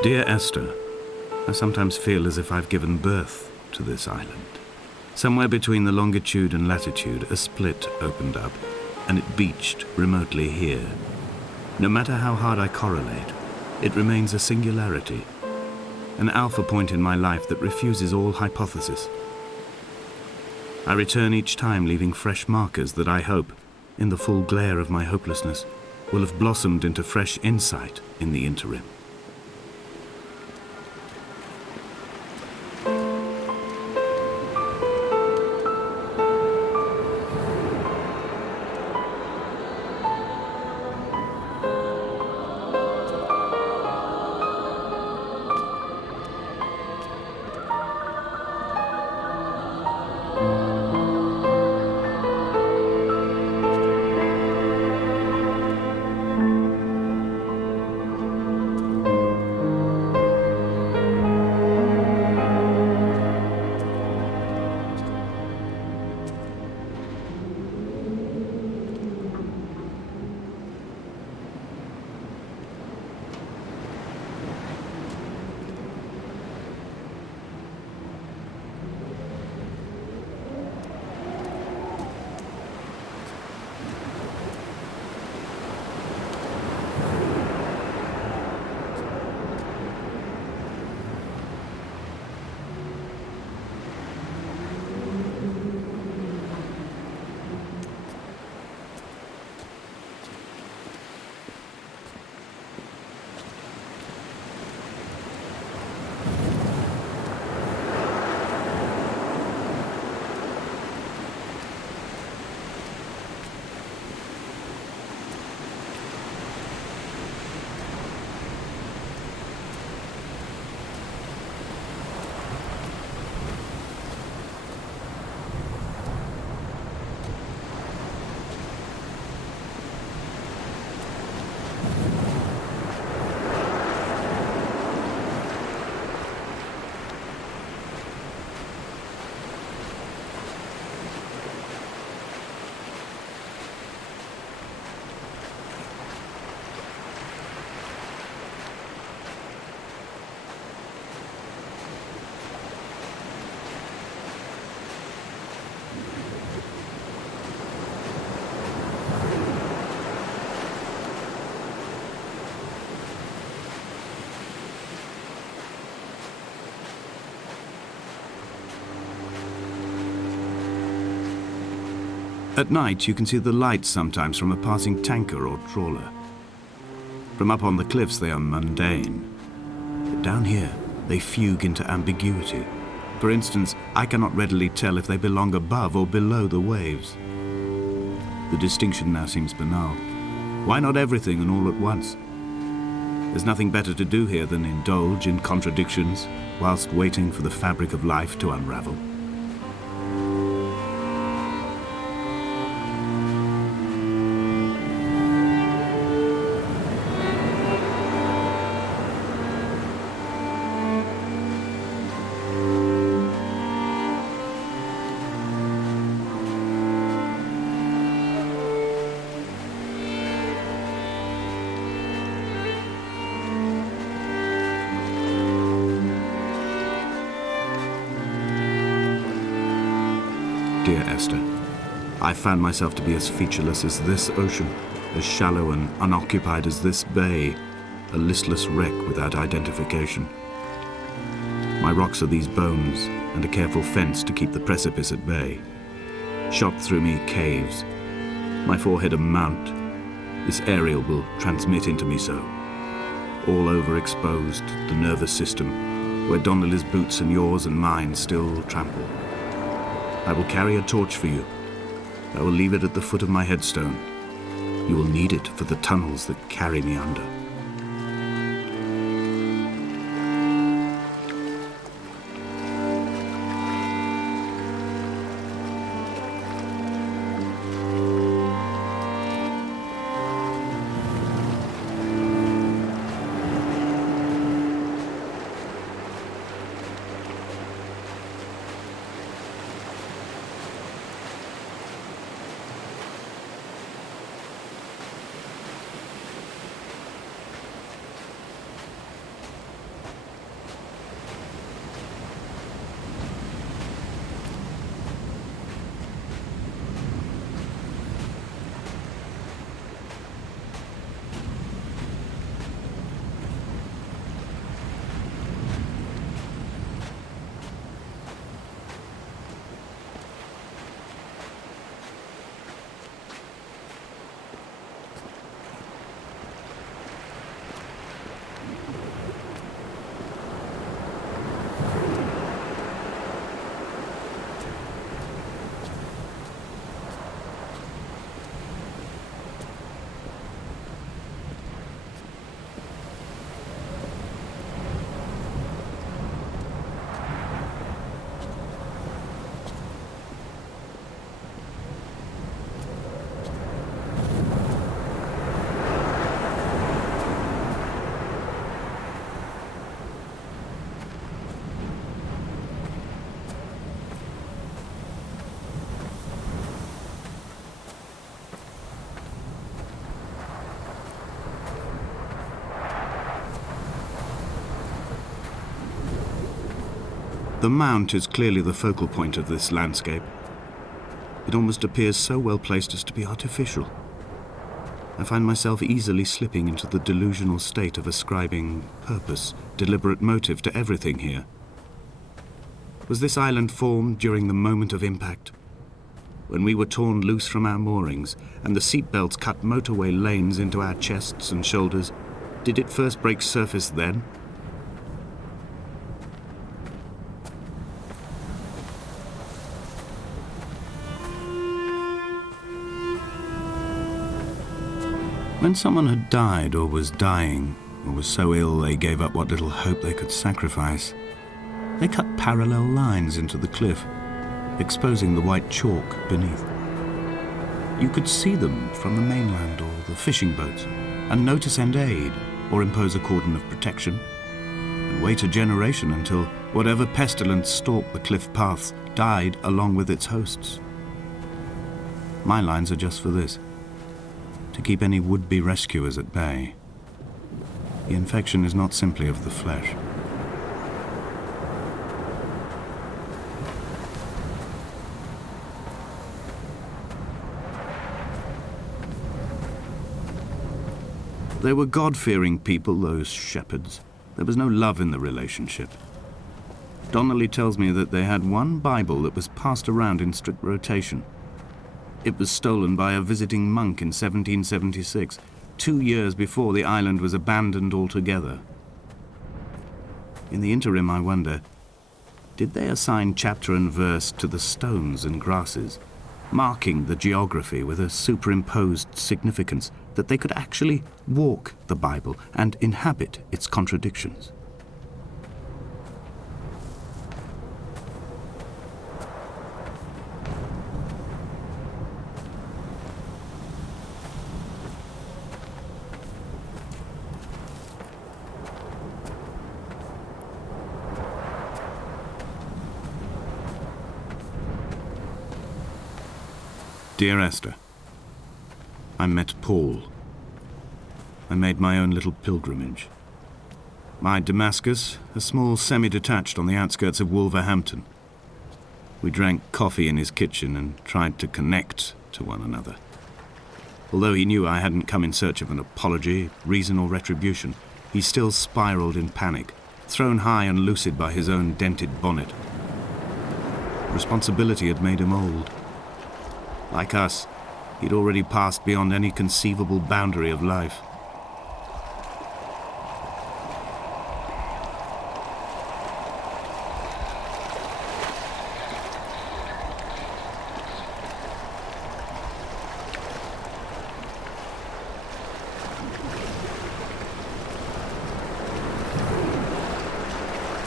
Dear Esther, I sometimes feel as if I've given birth to this island. Somewhere between the longitude and latitude, a split opened up, and it beached remotely here. No matter how hard I correlate, it remains a singularity, an alpha point in my life that refuses all hypothesis. I return each time leaving fresh markers that I hope, in the full glare of my hopelessness, will have blossomed into fresh insight in the interim. At night, you can see the lights sometimes from a passing tanker or trawler. From up on the cliffs, they are mundane. But down here, they fugue into ambiguity. For instance, I cannot readily tell if they belong above or below the waves. The distinction now seems banal. Why not everything and all at once? There's nothing better to do here than indulge in contradictions whilst waiting for the fabric of life to unravel. Dear Esther, I found myself to be as featureless as this ocean, as shallow and unoccupied as this bay, a listless wreck without identification. My rocks are these bones, and a careful fence to keep the precipice at bay. Shot through me caves, my forehead a mount. This aerial will transmit into me so. All overexposed, the nervous system, where Donnelly's boots and yours and mine still trample. I will carry a torch for you. I will leave it at the foot of my headstone. You will need it for the tunnels that carry me under. The mount is clearly the focal point of this landscape. It almost appears so well placed as to be artificial. I find myself easily slipping into the delusional state of ascribing purpose, deliberate motive to everything here. Was this island formed during the moment of impact? When we were torn loose from our moorings and the seatbelts cut motorway lanes into our chests and shoulders, did it first break surface then? When someone had died or was dying, or was so ill they gave up what little hope they could sacrifice, they cut parallel lines into the cliff, exposing the white chalk beneath. You could see them from the mainland or the fishing boats, and know to send aid or impose a cordon of protection, and wait a generation until whatever pestilence stalked the cliff paths died along with its hosts. My lines are just for this: to keep any would-be rescuers at bay. The infection is not simply of the flesh. They were God-fearing people, those shepherds. There was no love in the relationship. Donnelly tells me that they had one Bible that was passed around in strict rotation. It was stolen by a visiting monk in 1776, 2 years before the island was abandoned altogether. In the interim, I wonder, did they assign chapter and verse to the stones and grasses, marking the geography with a superimposed significance that they could actually walk the Bible and inhabit its contradictions? Dear Esther, I met Paul. I made my own little pilgrimage. My Damascus, a small semi-detached on the outskirts of Wolverhampton. We drank coffee in his kitchen and tried to connect to one another. Although he knew I hadn't come in search of an apology, reason or retribution, he still spiraled in panic, thrown high and lucid by his own dented bonnet. Responsibility had made him old. Like us, he'd already passed beyond any conceivable boundary of life.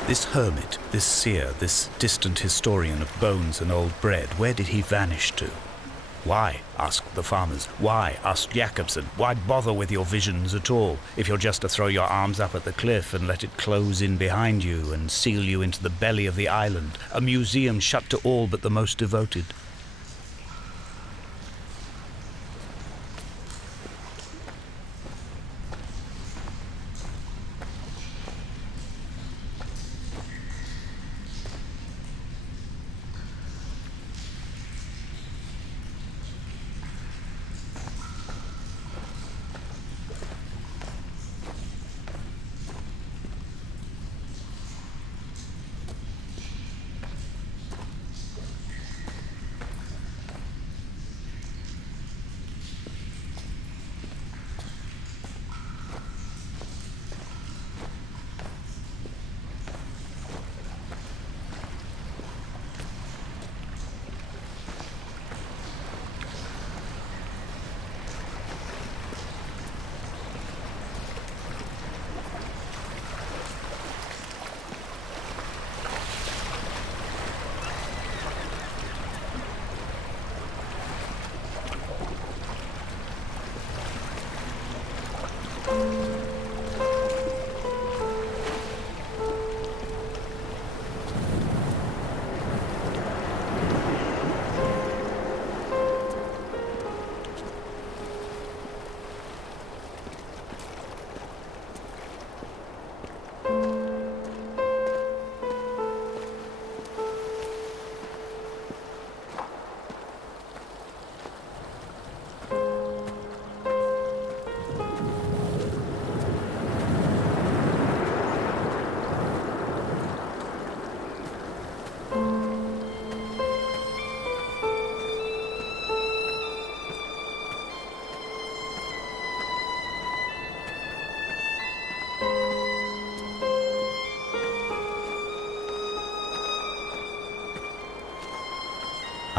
This hermit, this seer, this distant historian of bones and old bread, where did he vanish to? Why, asked the farmers, why, asked Jacobson, why bother with your visions at all, if you're just to throw your arms up at the cliff and let it close in behind you and seal you into the belly of the island, a museum shut to all but the most devoted?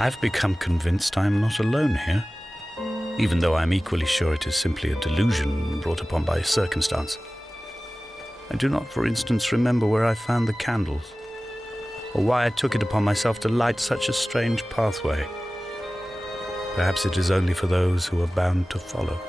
I've become convinced I am not alone here, even though I am equally sure it is simply a delusion brought upon by circumstance. I do not, for instance, remember where I found the candles, or why I took it upon myself to light such a strange pathway. Perhaps it is only for those who are bound to follow.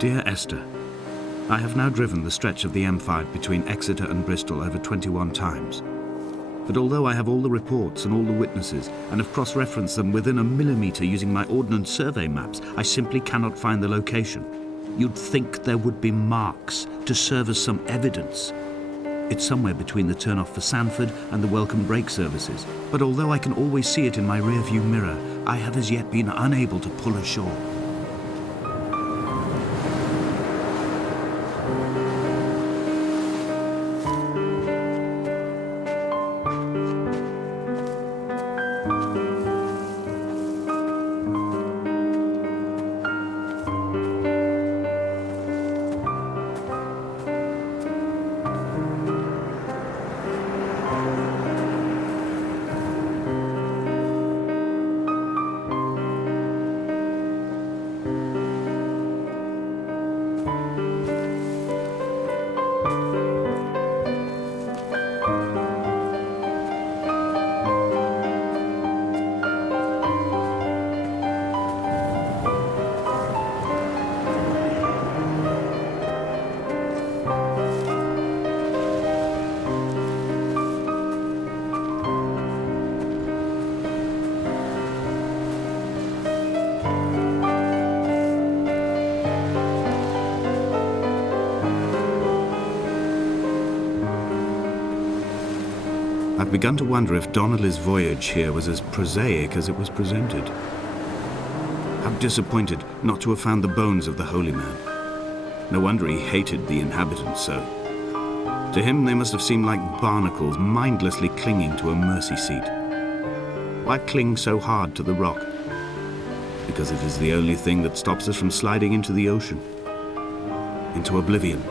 Dear Esther, I have now driven the stretch of the M5 between Exeter and Bristol over 21 times. But although I have all the reports and all the witnesses, and have cross-referenced them within a millimetre using my Ordnance Survey maps, I simply cannot find the location. You'd think there would be marks to serve as some evidence. It's somewhere between the turn-off for Sanford and the welcome brake services. But although I can always see it in my rear-view mirror, I have as yet been unable to pull ashore. I've begun to wonder if Donnelly's voyage here was as prosaic as it was presented. How disappointed not to have found the bones of the holy man. No wonder he hated the inhabitants so. To him they must have seemed like barnacles mindlessly clinging to a mercy seat. Why cling so hard to the rock? Because it is the only thing that stops us from sliding into the ocean, into oblivion.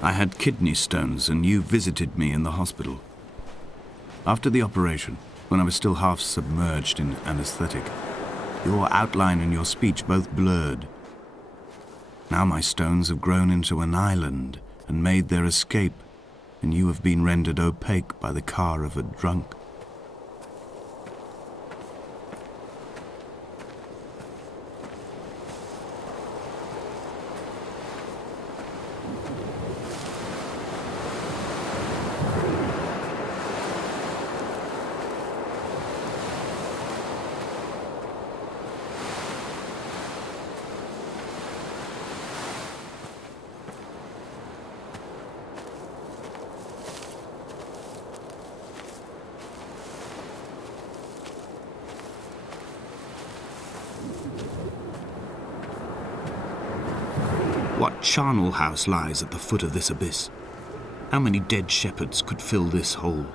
I had kidney stones, and you visited me in the hospital. After the operation, when I was still half submerged in anesthetic, your outline and your speech both blurred. Now my stones have grown into an island and made their escape, and you have been rendered opaque by the car of a drunk. What charnel house lies at the foot of this abyss? How many dead shepherds could fill this hole?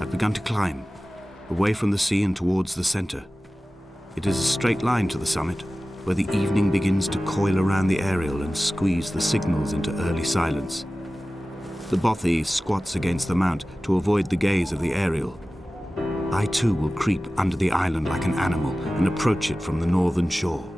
I've begun to climb, away from the sea and towards the center. It is a straight line to the summit, where the evening begins to coil around the aerial and squeeze the signals into early silence. The bothy squats against the mount to avoid the gaze of the aerial. I too will creep under the island like an animal and approach it from the northern shore.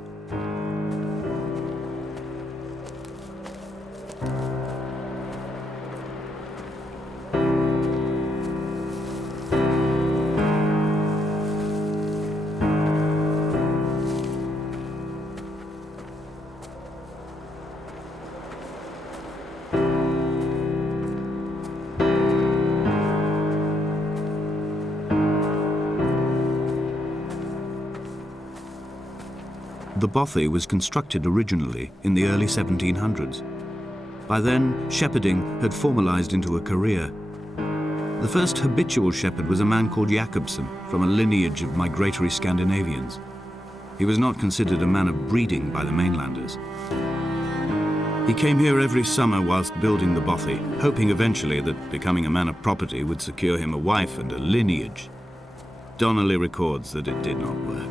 The bothy was constructed originally in the early 1700s. By then, shepherding had formalized into a career. The first habitual shepherd was a man called Jakobsen, from a lineage of migratory Scandinavians. He was not considered a man of breeding by the mainlanders. He came here every summer whilst building the bothy, hoping eventually that becoming a man of property would secure him a wife and a lineage. Donnelly records that it did not work.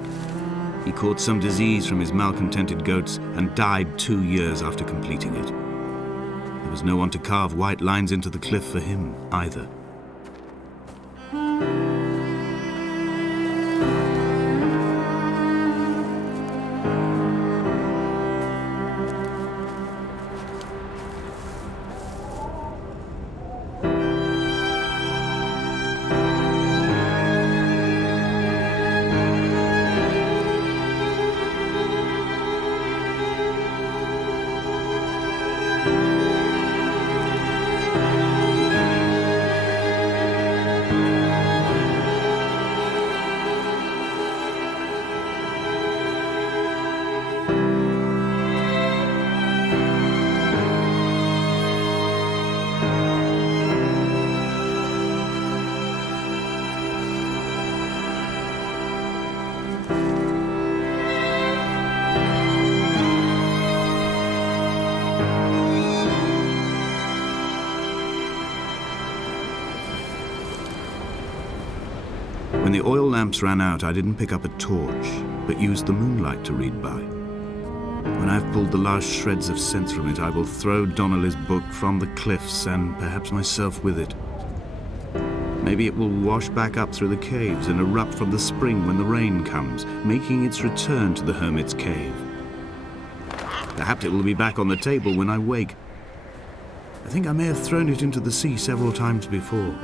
He caught some disease from his malcontented goats and died 2 years after completing it. There was no one to carve white lines into the cliff for him either. When the oil lamps ran out, I didn't pick up a torch, but used the moonlight to read by. When I've pulled the last shreds of sense from it, I will throw Donnelly's book from the cliffs and perhaps myself with it. Maybe it will wash back up through the caves and erupt from the spring when the rain comes, making its return to the hermit's cave. Perhaps it will be back on the table when I wake. I think I may have thrown it into the sea several times before.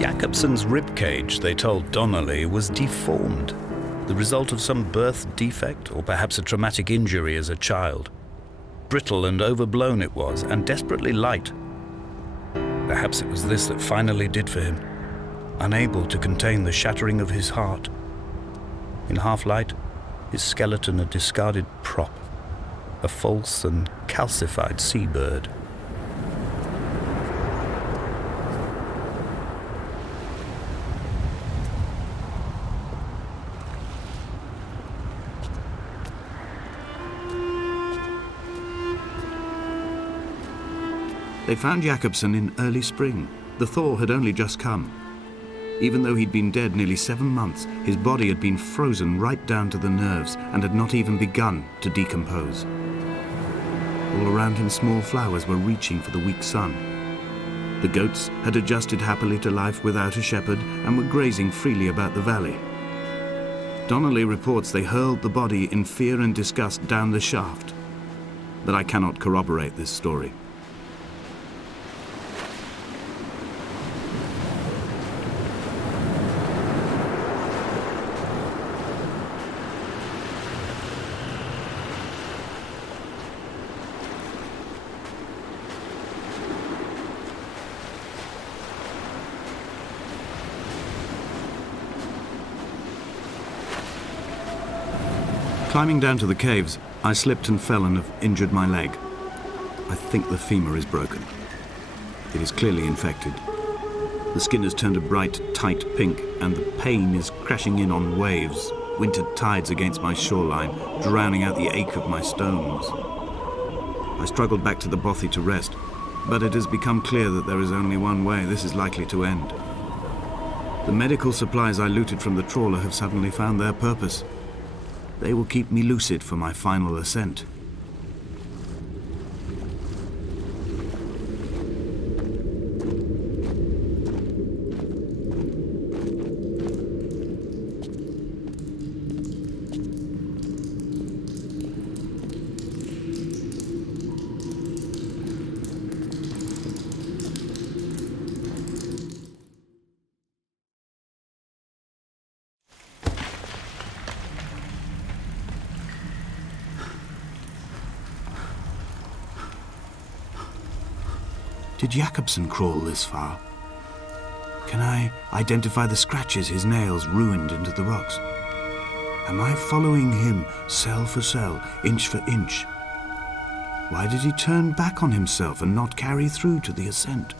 Jakobsen's ribcage, they told Donnelly, was deformed, the result of some birth defect or perhaps a traumatic injury as a child. Brittle and overblown it was, and desperately light. Perhaps it was this that finally did for him, unable to contain the shattering of his heart. In half-light, his skeleton a discarded prop, a false and calcified seabird. They found Jakobsen in early spring. The thaw had only just come. Even though he'd been dead nearly 7 months, his body had been frozen right down to the nerves and had not even begun to decompose. All around him, small flowers were reaching for the weak sun. The goats had adjusted happily to life without a shepherd and were grazing freely about the valley. Donnelly reports they hurled the body in fear and disgust down the shaft, but I cannot corroborate this story. Climbing down to the caves, I slipped and fell and have injured my leg. I think the femur is broken. It is clearly infected. The skin has turned a bright, tight pink, and the pain is crashing in on waves, winter tides against my shoreline, drowning out the ache of my stones. I struggled back to the bothy to rest, but it has become clear that there is only one way this is likely to end. The medical supplies I looted from the trawler have suddenly found their purpose. They will keep me lucid for my final ascent. Did Jakobsen crawl this far? Can I identify the scratches his nails ruined into the rocks? Am I following him cell for cell, inch for inch? Why did he turn back on himself and not carry through to the ascent?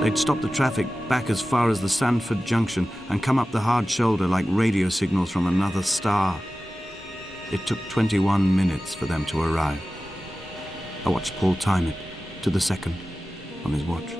They'd stop the traffic back as far as the Sandford Junction and come up the hard shoulder like radio signals from another star. It took 21 minutes for them to arrive. I watched Paul time it to the second on his watch.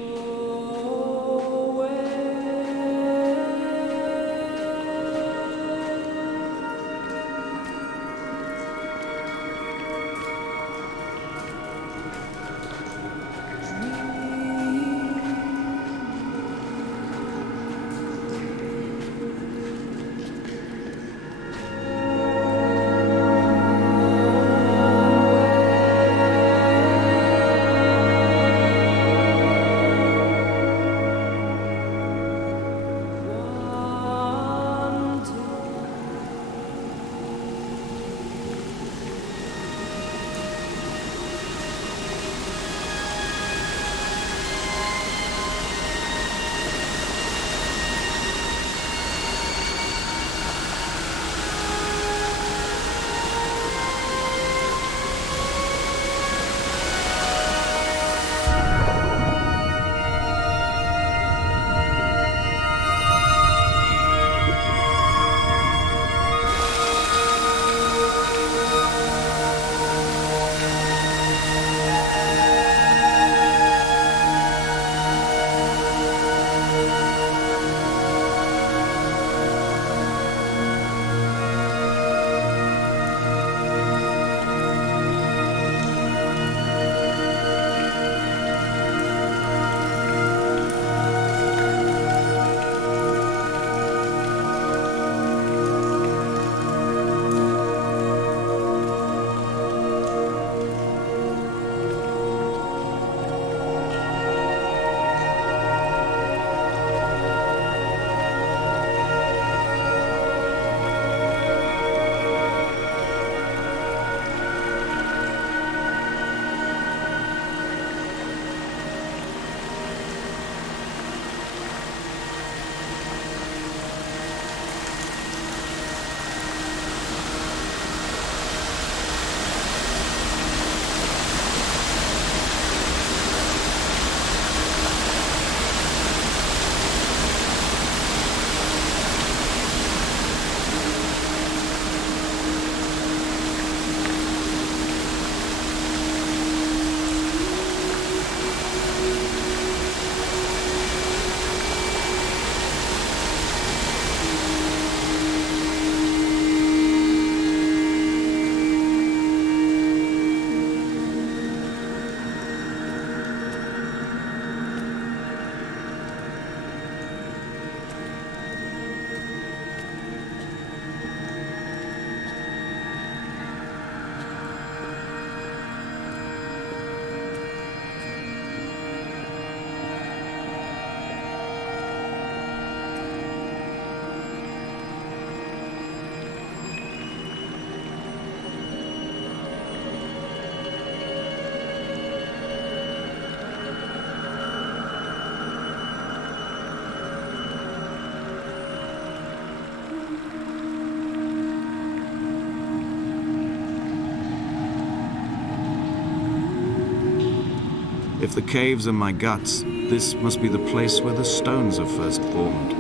If the caves are my guts, this must be the place where the stones are first formed.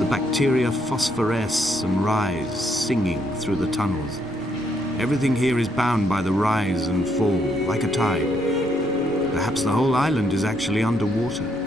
The bacteria phosphoresce and rise, singing through the tunnels. Everything here is bound by the rise and fall, like a tide. Perhaps the whole island is actually underwater.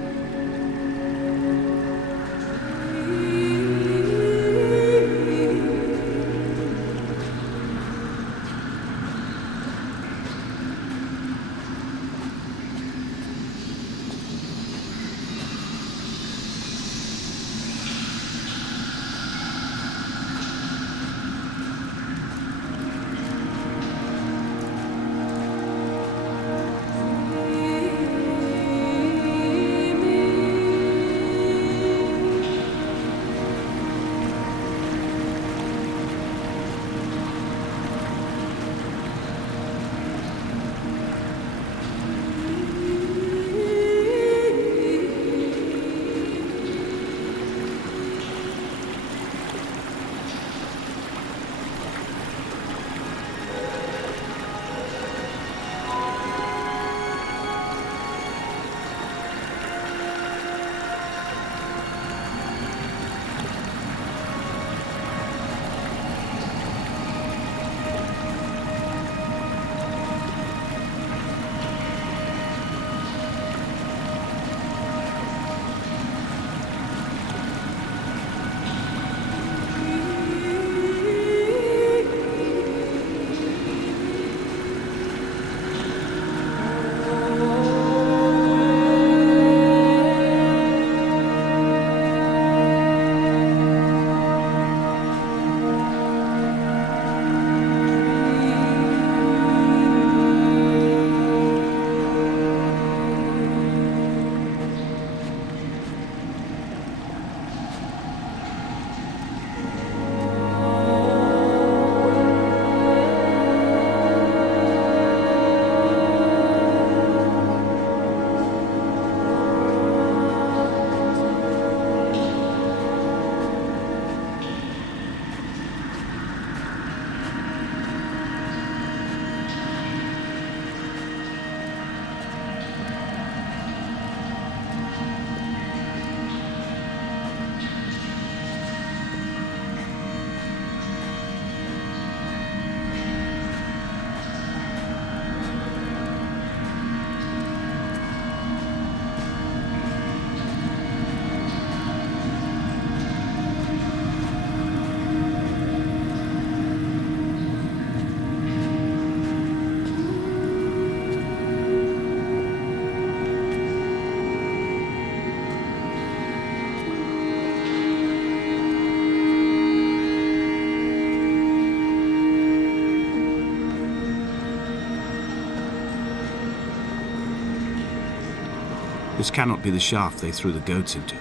This cannot be the shaft they threw the goats into.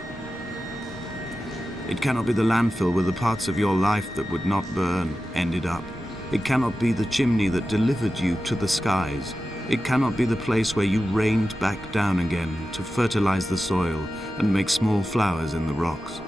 It cannot be the landfill where the parts of your life that would not burn ended up. It cannot be the chimney that delivered you to the skies. It cannot be the place where you rained back down again to fertilize the soil and make small flowers in the rocks.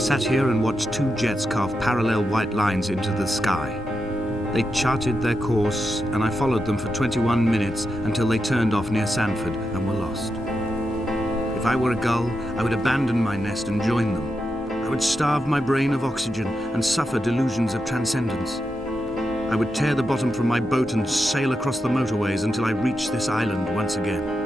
sat here and watched two jets carve parallel white lines into the sky. They charted their course, and I followed them for 21 minutes until they turned off near Sanford and were lost. If I were a gull, I would abandon my nest and join them. I would starve my brain of oxygen and suffer delusions of transcendence. I would tear the bottom from my boat and sail across the motorways until I reached this island once again.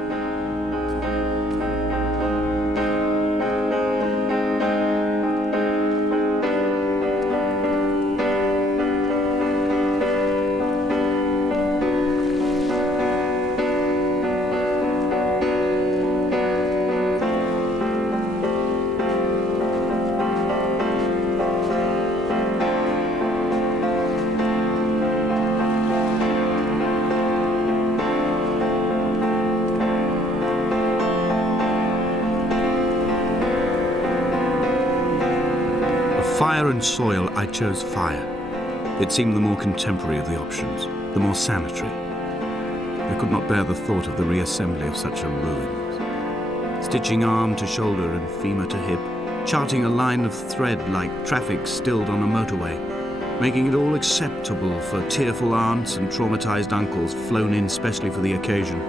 Fire and soil, I chose fire. It seemed the more contemporary of the options, the more sanitary. I could not bear the thought of the reassembly of such a ruin. Stitching arm to shoulder and femur to hip, charting a line of thread like traffic stilled on a motorway, making it all acceptable for tearful aunts and traumatized uncles flown in specially for the occasion.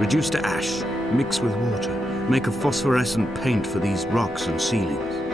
Reduce to ash, mix with water, make a phosphorescent paint for these rocks and ceilings.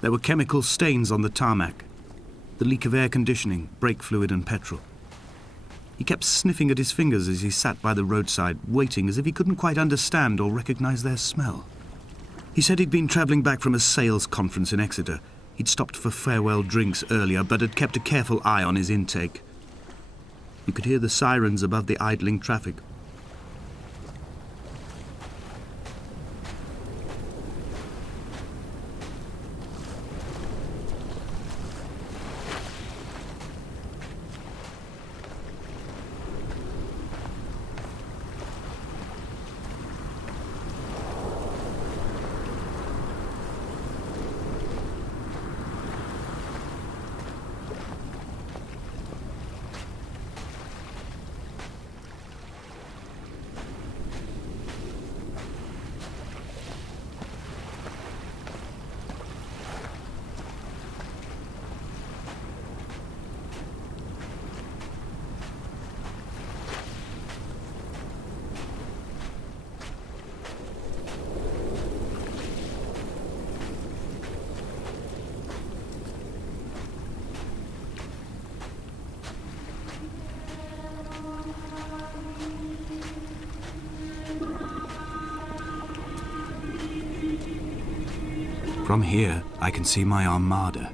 There were chemical stains on the tarmac, the leak of air conditioning, brake fluid and petrol. He kept sniffing at his fingers as he sat by the roadside, waiting as if he couldn't quite understand or recognize their smell. He said he'd been travelling back from a sales conference in Exeter. He'd stopped for farewell drinks earlier, but had kept a careful eye on his intake. You could hear the sirens above the idling traffic. From here, I can see my armada.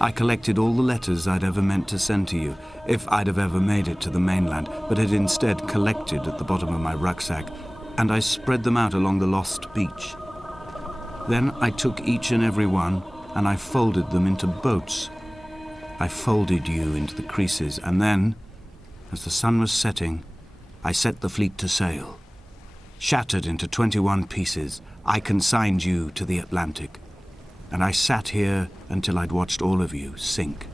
I collected all the letters I'd ever meant to send to you, if I'd have ever made it to the mainland, but had instead collected at the bottom of my rucksack and I spread them out along the lost beach. Then I took each and every one, and I folded them into boats. I folded you into the creases, and then, as the sun was setting, I set the fleet to sail. Shattered into 21 pieces, I consigned you to the Atlantic, and I sat here until I'd watched all of you sink.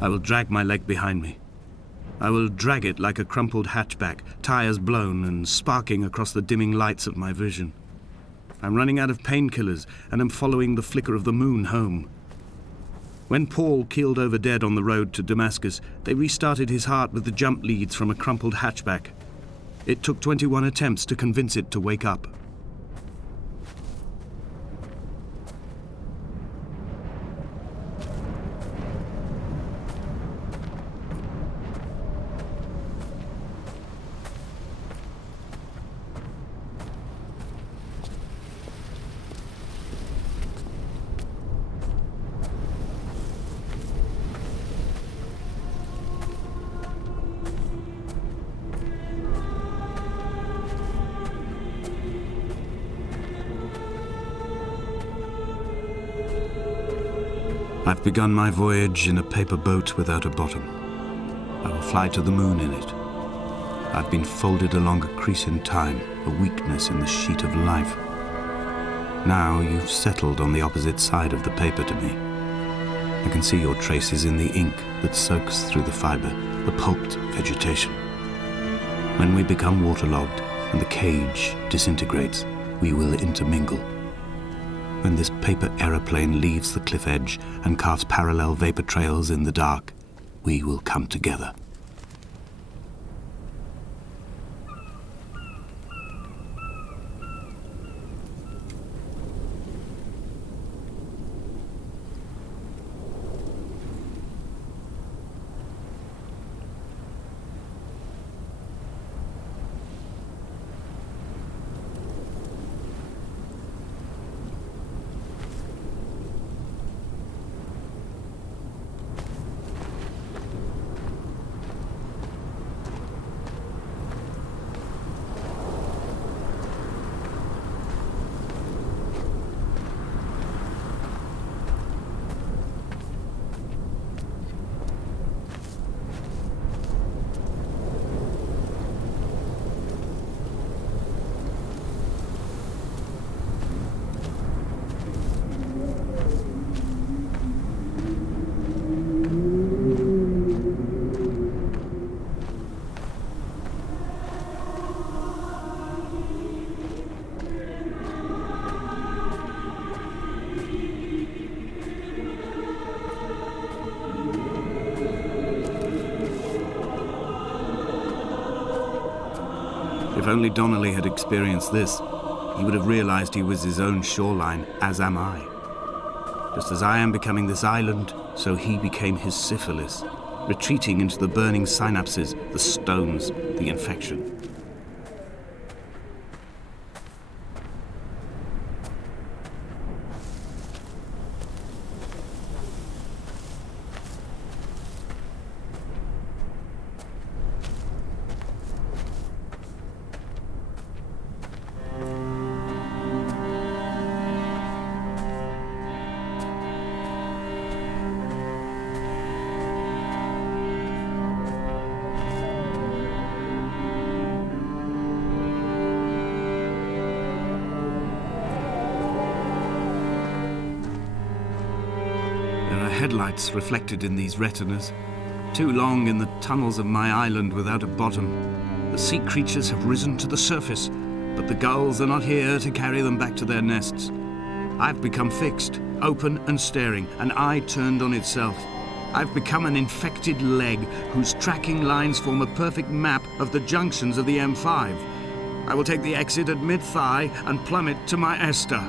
I will drag my leg behind me. I will drag it like a crumpled hatchback, tires blown and sparking across the dimming lights of my vision. I'm running out of painkillers and am following the flicker of the moon home. When Paul keeled over dead on the road to Damascus, they restarted his heart with the jump leads from a crumpled hatchback. It took 21 attempts to convince it to wake up. I've begun my voyage in a paper boat without a bottom. I will fly to the moon in it. I've been folded along a crease in time, a weakness in the sheet of life. Now you've settled on the opposite side of the paper to me. I can see your traces in the ink that soaks through the fiber, the pulped vegetation. When we become waterlogged and the cage disintegrates, we will intermingle. When this paper aeroplane leaves the cliff edge and carves parallel vapor trails in the dark, we will come together. If only Donnelly had experienced this, he would have realized he was his own shoreline, as am I. Just as I am becoming this island, so he became his syphilis. retreating into the burning synapses, the stones, the infection. Headlights reflected in these retinas, too long in the tunnels of my island without a bottom. The sea creatures have risen to the surface, but the gulls are not here to carry them back to their nests. I've become fixed, open and staring, an eye turned on itself. I've become an infected leg whose tracking lines form a perfect map of the junctions of the M5. I will take the exit at mid-thigh and plummet to my Esther.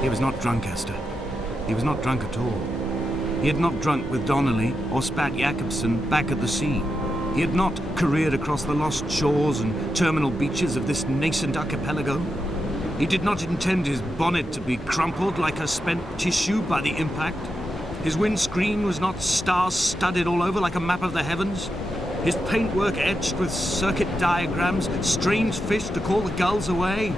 He was not drunk, Esther. He was not drunk at all. He had not drunk with Donnelly or spat Jacobson back at the sea. He had not careered across the lost shores and terminal beaches of this nascent archipelago. He did not intend his bonnet to be crumpled like a spent tissue by the impact. His windscreen was not star-studded all over like a map of the heavens. His paintwork etched with circuit diagrams, strange fish to call the gulls away.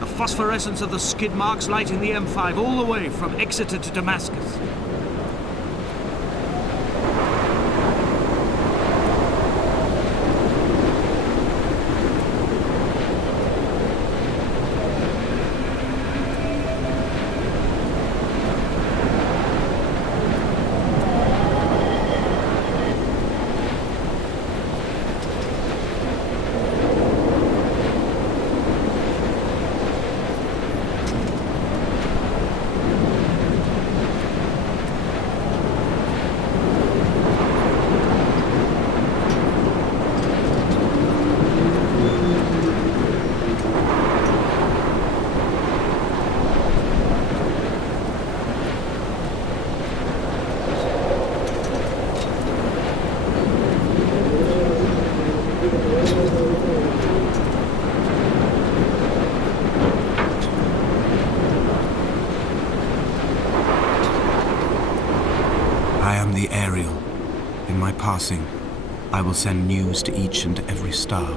The phosphorescence of the skid marks lighting the M5 all the way from Exeter to Damascus. The Ariel. In my passing, I will send news to each and every star.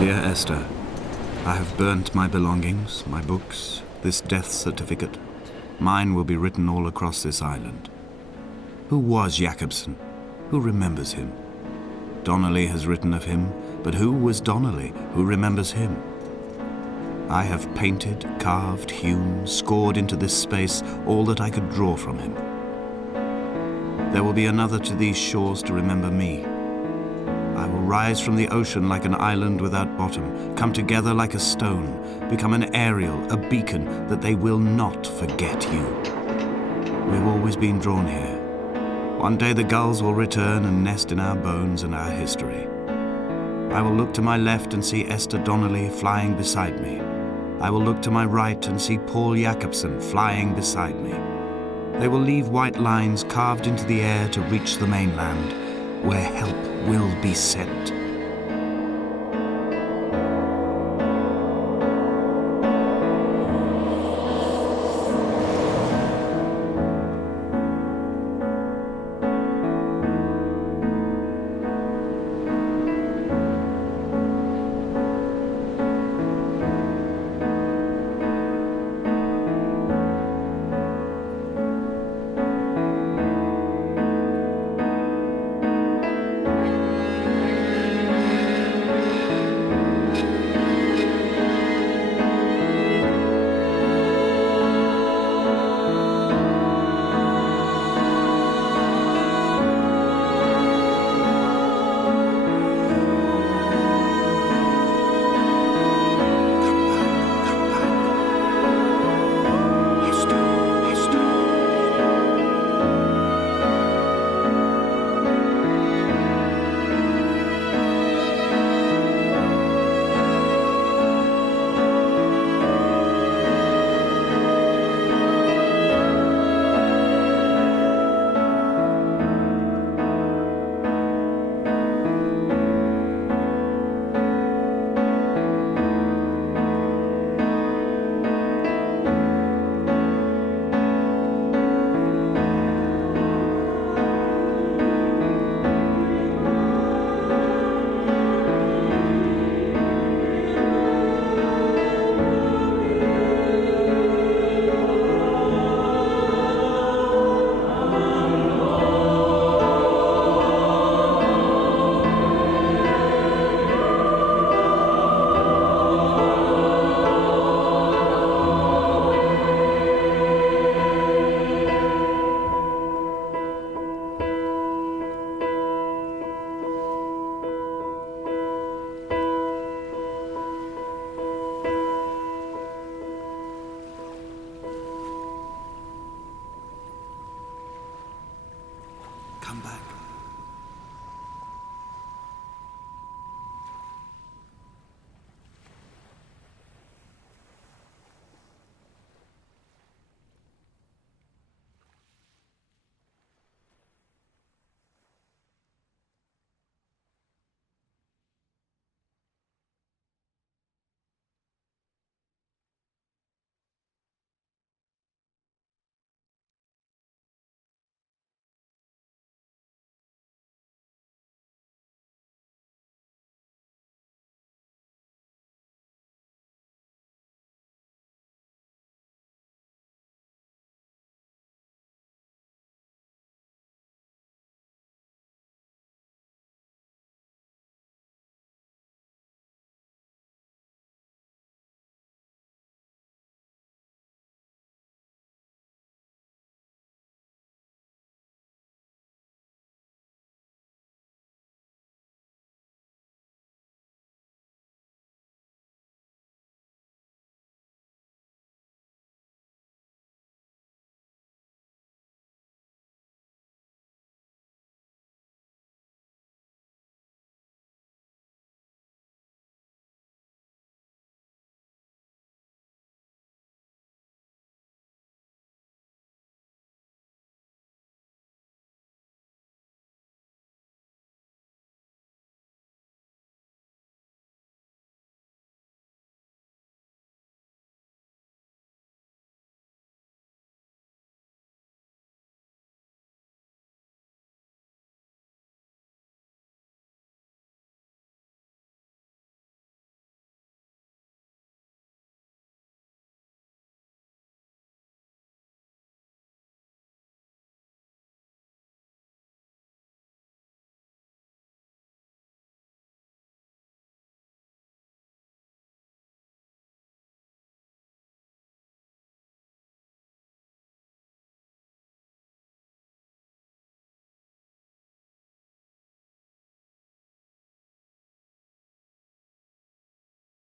Dear Esther, I have burnt my belongings, my books, this death certificate. Mine will be written all across this island. Who was Jacobson? Who remembers him? Donnelly has written of him, but who was Donnelly? Who remembers him? I have painted, carved, hewn, scored into this space all that I could draw from him. There will be another to these shores to remember me. I will rise from the ocean like an island without bottom, come together like a stone, become an aerial, a beacon, that they will not forget you. We have always been drawn here. One day the gulls will return and nest in our bones and our history. I will look to my left and see Esther Donnelly flying beside me. I will look to my right and see Paul Jacobsen flying beside me. They will leave white lines carved into the air to reach the mainland, where help will be sent.